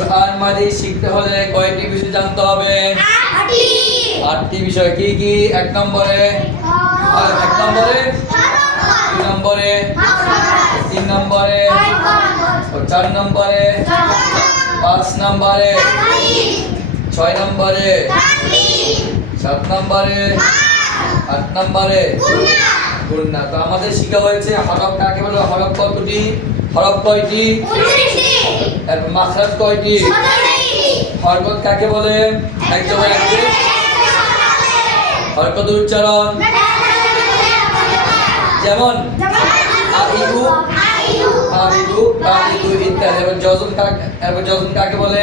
কোরআন মাজিদ শিখতে হলে কয়টি বিষয় জানতে হবে। আটটি। বিষয় কি কি? এক নম্বরে এক নম্বরে? দুই নম্বরে? তিন নম্বরে? চার নম্বরে? পাঁচ নম্বরে? ছয় নম্বরে? সাত নম্বরে? আট নম্বরে? গুণনা তো আমাদের শিখা হয়েছে হরফ কাকে বলে হরফ কতটি? হরফ কয়টি? মাখরাজ কয়টি? হরকত কাকে বলে? এক জায়গায় হরকত উচ্চারণ? যেমন আইউ আইউ আইউ ইত্যাদি। এবার জজম কাকে জজম কাকে বলে?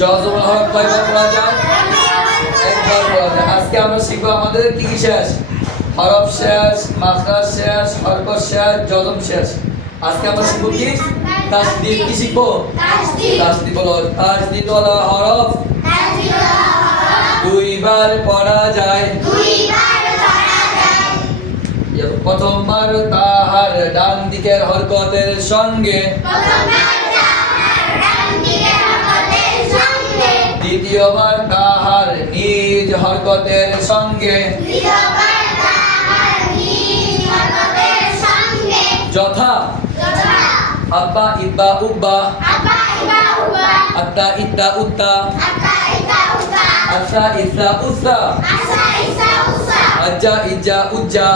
জজম হরফ কয়বার পড়া যায়? আজকে আমরা শিখব আমাদের কি কি শেষ? হরফ শেষ মাখরাজ শেষ হরকত শেষ জজম শেষ। আজকে আমরা শিখব কি? তাসদিদ। কি শিখব? তাসদিদ। হলো তাসদিদ হলো হরফ। দুইবার পড়া যায়। প্রথমবার তাহার ডান দিকের হরকতের সঙ্গে দ্বিতীয়বার তাহার নিজ হরকতের সঙ্গে যথা আব্বা ইব্বা উব্বা আত্তা ইত্তা উত্তা আসা ইসা উসা আজ্জা ইজ্জা উজ্জা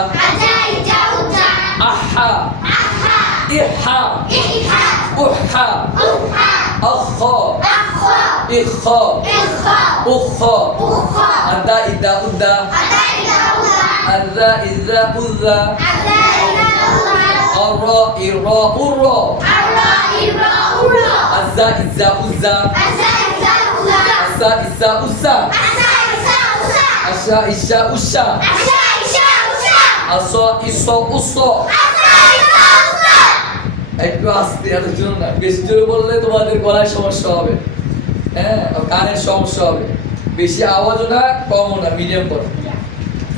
আহা ইহা উহা أخا. أخا. إخا. إخا. أخا. أخا. أدا إدا أدا أدا إدا أدا إذا أذا أدا إذا أذا أرى إرى أرى أرى إرى أرى أزا إزا. أزا أزا إزا. أزا أزا إزا. أزا أشا إزا. أشا أشا إشا. إزا أصا إصا أصا. أصا একটু আস্তে এত জোর না। বেশি জোরে বললে তোমাদের গলায় সমস্যা হবে। হ্যাঁ কানের সমস্যা হবে। বেশি আওয়াজও না কমও না মিডিয়াম করো।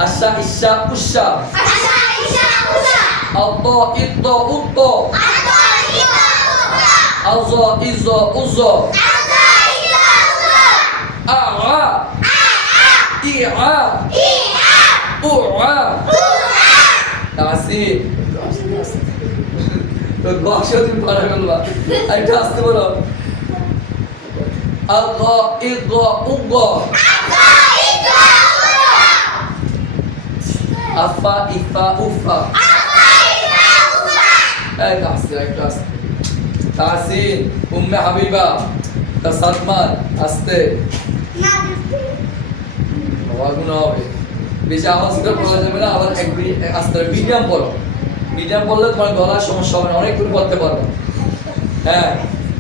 আশা ইশা উষা। আত ইত উত আজ ইজ উজ আ ইআ উআ তাসি তো বক্স তুমি পড়া ফেলবা। একটু আসতে বলো। আগ আওয়াজ করে পড়া যাবে না, আবার এক মিনিট আস্তে বলো। মিডিয়াম বললে তোমার গলার সমস্যা হবে অনেক দূর পড়তে পারবে। হ্যাঁ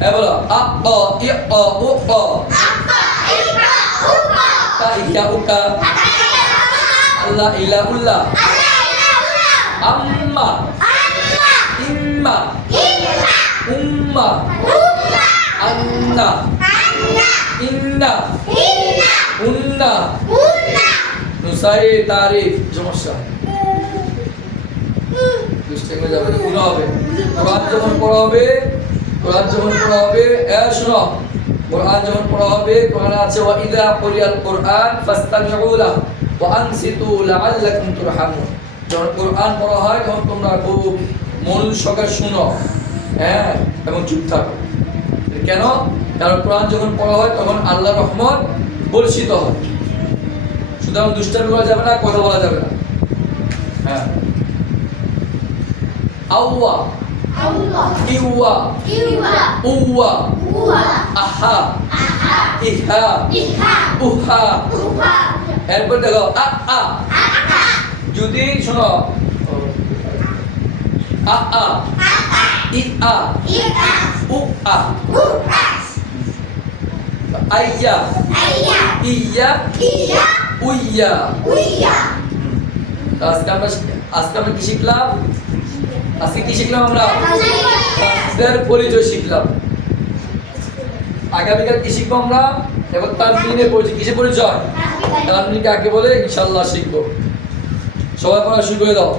হ্যাঁ বলো আ অ ই অ উ অ। তা ইকা উকা আল্লাহ ইলা উল্লাহ আম্মা। ইম্মা। উম্মা। আন্না। ইন্না। উন্না। নুসাই তারিফ সমস্যা। কোরআন যখন পড়া হবে, কোরআন যখন পড়া হবে, এ, শোনো। কোরআন যখন পড়া হবে, কোরআনে আছে ওয়া ইযা কুরিয়াল কোরআন ফাস্তামিউ লাহু ওয়া আনসিতু যখন কোরআন পড়া হয়, তখন তোমরা খুব মন সহকারে শুনো। হ্যাঁ? এবং চুপ থাকো। কেন? কারণ কোরআন যখন পড়া হয়, তখন আল্লাহ রহমত বর্ষিত হয়। সুতরাং দুষ্টামি করা যাবে না, কথা বলা যাবে না। হ্যাঁ? আউয়া। ইউয়া। উওয়া আহা। ইহা। উহা। এরপর দেখো আ আ। যদি শোনো আ আ। ই আ। উ আ। আইয়া। ইয়া। উইয়া। তো আজকে আমরা আজকে আমরা কি শিখলাম? আজকে কি শিখলাম আমরা? তাসবিহের পরিচয় শিখলাম। আগামীকাল কি শিখব আমরা? এবার তার দিনের পরিচয় কিসে পরিচয়? তার কাকে বলে? ইনশাল্লাহ শিখব। সবাই পড়া শুরু করে দাও।